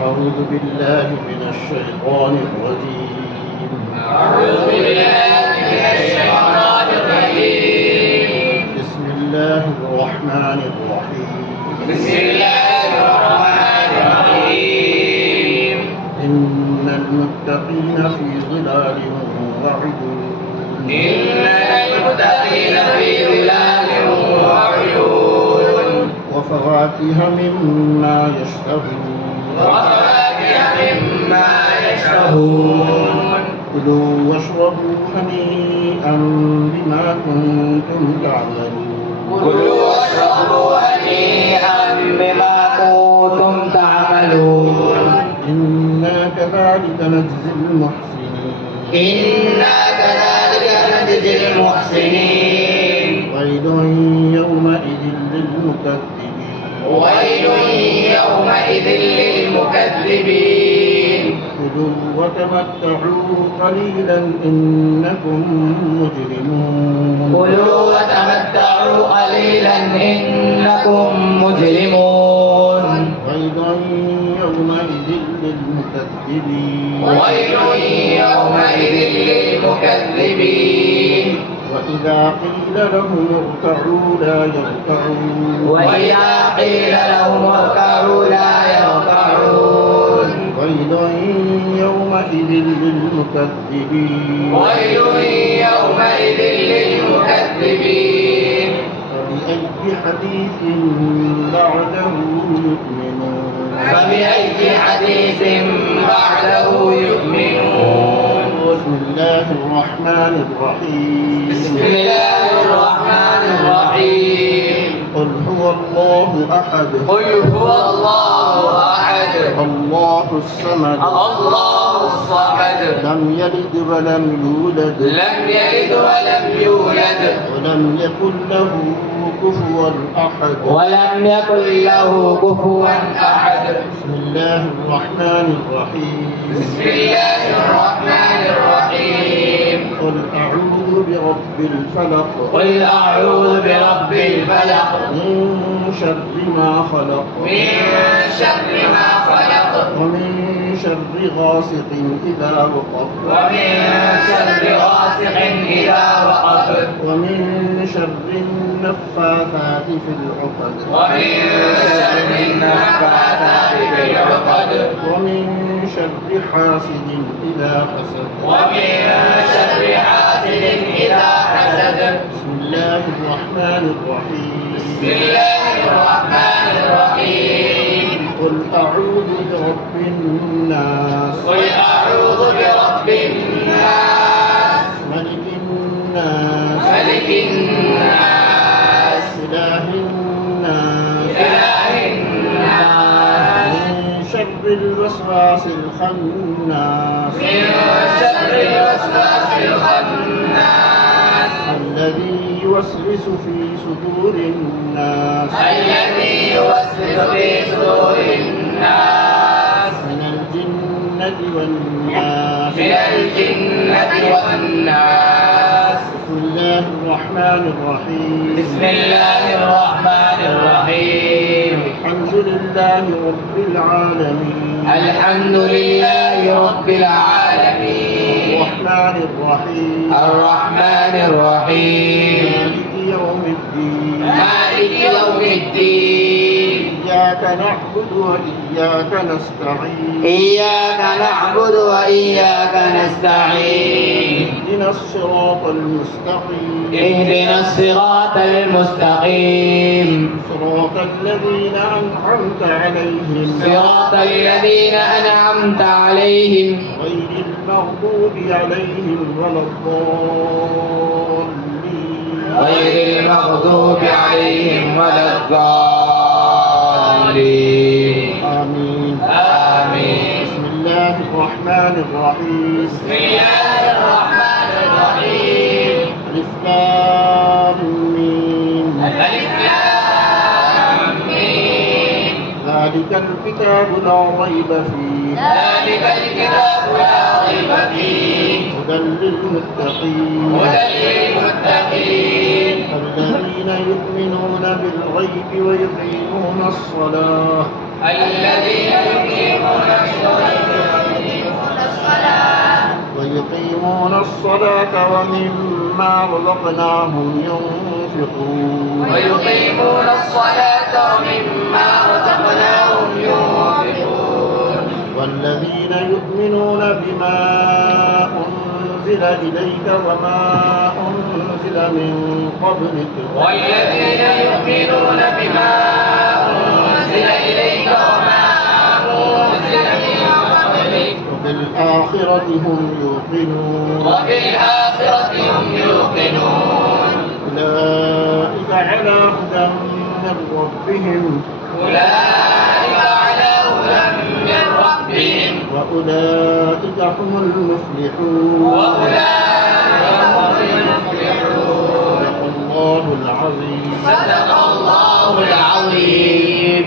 أعوذ بالله من الشيطان الرجيم. أعوذ بالله من الشيطان الرجيم. بسم الله الرحمن الرحيم. بسم الله الرحمن الرحيم. إن المتقين في ظلال وعيون. إن المتقين في ظلال وعيون. وفواكه مما يشتهون. وفواكه مما يشتهون. كلوا واشربوا هنيئا بما كنتم تعملون. كلوا واشربوا هنيئا بما كنتم تعملون. إنا كذلك نجزي المحسنين. إنا كذلك نجزي المحسنين. ويل يومئذ للمكذبين. ويل يومئذ للمكذبين. كلوا وتمتعوا قليلا إنكم مجرمون. كلوا وتمتعوا قليلا إنكم مجرمون. ويل يومئذ للمكذبين. ويل يومئذ للمكذبين. وإذا قيل لهم اركعوا لا يركعون. وإذا قيل لهم اركعوا لا يركعون. ويل يومئذ للمكذبين. ويل يومئذ للمكذبين. فبأي حديث بعده يؤمنون. فبأي حديث بعده يؤمنون. بسم الله الرحمن الرحيم. بسم الله الرحمن الرحيم. قل هو الله أحد. قل هو الله أحد. الله الصمد. الله الصمد. لم يلد ولم يولد. لم يلد ولم يولد. ولم يكن له كفوا أحد. ولم يكن له كفوا أحد. بسم الله الرحمن الرحيم. بسم الله الرحمن الرحيم. قل أعوذ برب الفلق. قل أعوذ برب الفلق. من شر ما خلق. من شر ما خلق. ومن شر غاسق إذا وقب. ومن شر غاسق إذا وقب. ومن شر النفاثات في العقد. ومن شر النفاثات في العقد. ومن شر حاسد إذا حسد. ومن شر حاسد إذا حسد. بسم الله الرحمن الرحيم. بسم الله الرحمن الرحيم. قل أعوذ برب الناس. قل أعوذ برب الناس. ملك الناس. ملك الناس. إله الناس. إله الناس. من شر الوسواس الخناس. من شر الوسواس الخناس. الذي يوسوس في صدور الناس. الذي يوسوس في صدور الناس. من الجنة والناس. من الجنة والناس. بسم الله الرحمن الرحيم. بسم الله الرحمن الرحيم. الحمد لله رب العالمين. الحمد لله رب العالمين. الرحمن الرحيم. الرحمن الرحيم. مالك يوم الدين. مالك يوم الدين. إياك نعبد وإياك نستعين. إياك نعبد وإياك نستعين. اهدنا الصراط المستقيم. اهدنا الصراط المستقيم. صراط الذين أنعمت عليهم صراط الذين أنعمت عليهم غير المغضوب عليهم ولا الضالين. غير المغضوب عليهم ولا الضالين. آمين. آمين. بسم الله الرحمن الرحيم. بسم الله الرحمن الرحيم. ألف لام ميم. ألف لام ميم. ذلك الكتاب لا ريب فيه. ذلك الكتاب لا ريب فيه. هدى للمتقين. هدى للمتقين. الذين يؤمنون بالغيب ويقيمون الصلاة. الذين يقيمون ويقيمون الصلاة ومما رزقناهم ينفقون ويقيمون الصلاة ومما رزقناهم ينفقون والذين يؤمنون بما أنزل إليك وما أنزل من قبلك والذين يؤمنون بما أنزل إليك وما أنزل من قبلك وبالآخرة هم يوقنون وبالآخرة هم يوقنون أولئك على هدى من ربهم أولئك على هدى من ربهم وأولئك هم المفلحون وأولئك هم المفلحون صدق الله العظيم صدق الله العظيم.